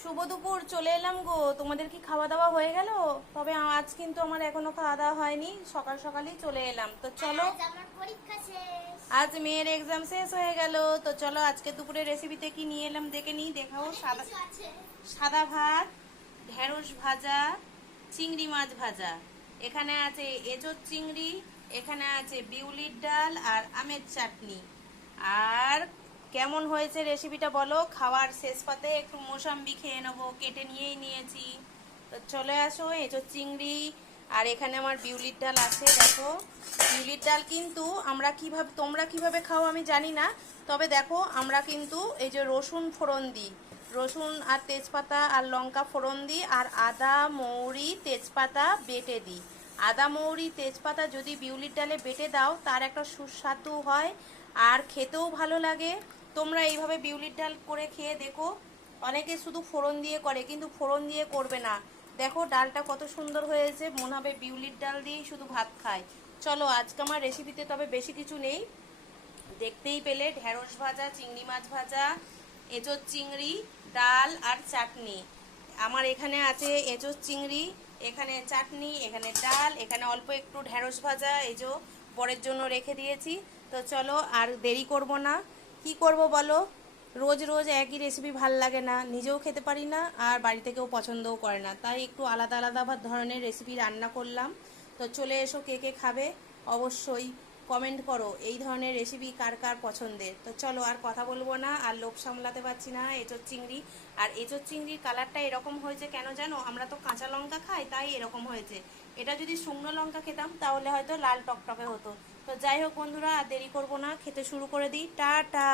শুভ দুপুর, চলে এলাম গো। তোমাদের কি খাওয়া দাওয়া হয়ে গেল? তবে আজ কিন্তু আমার এখনো খাওয়া দাওয়া হয়নি, সকাল সকালই চলে এলাম। তো চলো, আজ আমার পরীক্ষা শেষ। আজ মেয়ের এক্সাম শেষ হয়ে গেল। তো চলো আজকে দুপুরের রেসিপিতে কি নিয়ে এলাম দেখে নিই। দেখাও। অনেক সাদা কিছু আছে। সাদা ভাত, ঢেঁড়স ভাজা, চিংড়ি মাছ ভাজা, এখানে আছে এঁচোড় চিংড়ি, এখানে আছে বিউলির ডাল আর আমের চাটনি। আর কেমন হয়েছে রেসিপিটা বলো? খাওয়ার শেষ পাতে একটু মোসাম্বি খেয়ে নেবো, কেটে নিয়েই নিয়েছি। তো চলে আসো। এঁচোড় চিংড়ি আর এখানে আমার বিউলির ডাল আছে। দেখো, বিউলির ডাল কিন্তু আমরা কিভাবে, তোমরা কিভাবে খাও আমি জানি না, তবে দেখো আমরা কিন্তু এই যে রসুন ফোড়ন দিই, রসুন আর তেজপাতা আর লঙ্কা ফোড়ন দিই, আর আদা মৌরি তেজপাতা বেটে দিই। আদা মৌরি তেজপাতা যদি বিউলির ডালে বেটে দাও, তার একটা সুস্বাদু হয় আর খেতেও ভালো লাগে। তোমরা এইভাবে বিউলির ডাল করে খেয়ে দেখো। অনেকে শুধু ফোড়ন দিয়ে করে, কিন্তু ফোড়ন দিয়ে করবে না। দেখো ডালটা কত সুন্দর হয়েছে, মনে হবে বিউলির ডাল দিয়েই শুধু ভাত খায়। চলো, আজকে আমার রেসিপিতে তবে বেশি কিছু নেই, দেখতেই পেলে ঢেঁড়স ভাজা, চিংড়ি মাছ ভাজা, এঁচোড় চিংড়ি, ডাল আর চাটনি। আমার এখানে আছে এঁচোড় চিংড়ি, এখানে চাটনি, এখানে ডাল, এখানে অল্প একটু ঢেঁড়স ভাজা, এই যে পরের জন্য রেখে দিয়েছি। তো চলো, আর দেরি করব না। কি করব বলো? রোজ রোজ একই রেসিপি ভাল লাগে না, নিজেও খেতে পারি না আর বাড়িতে কেউ পছন্দও করে না, তাই একটু আলাদা আলাদা ধরনের রেসিপি রান্না করলাম। তো চলে এসো, কে কে খাবে অবশ্যই কমেন্ট করো এই ধরনের রেসিপি কার কার পছন্দের। তো চলো, আর কথা বলবো না, আর লোভ সামলাতে পারছি না। এঁচোড় চিংড়ি, আর এঁচোড় চিংড়ির কালারটা এরকম হয়েছে কেন জানো? আমরা তো কাঁচা লঙ্কা খাই, তাই এরকম হয়েছে। এটা যদি শুকনো লঙ্কা খেতাম তাহলে হয়তো লাল টকটকে হতো। তো যাই হোক বন্ধুরা, আর দেরি করবো না, খেতে শুরু করে দিই। টাটা।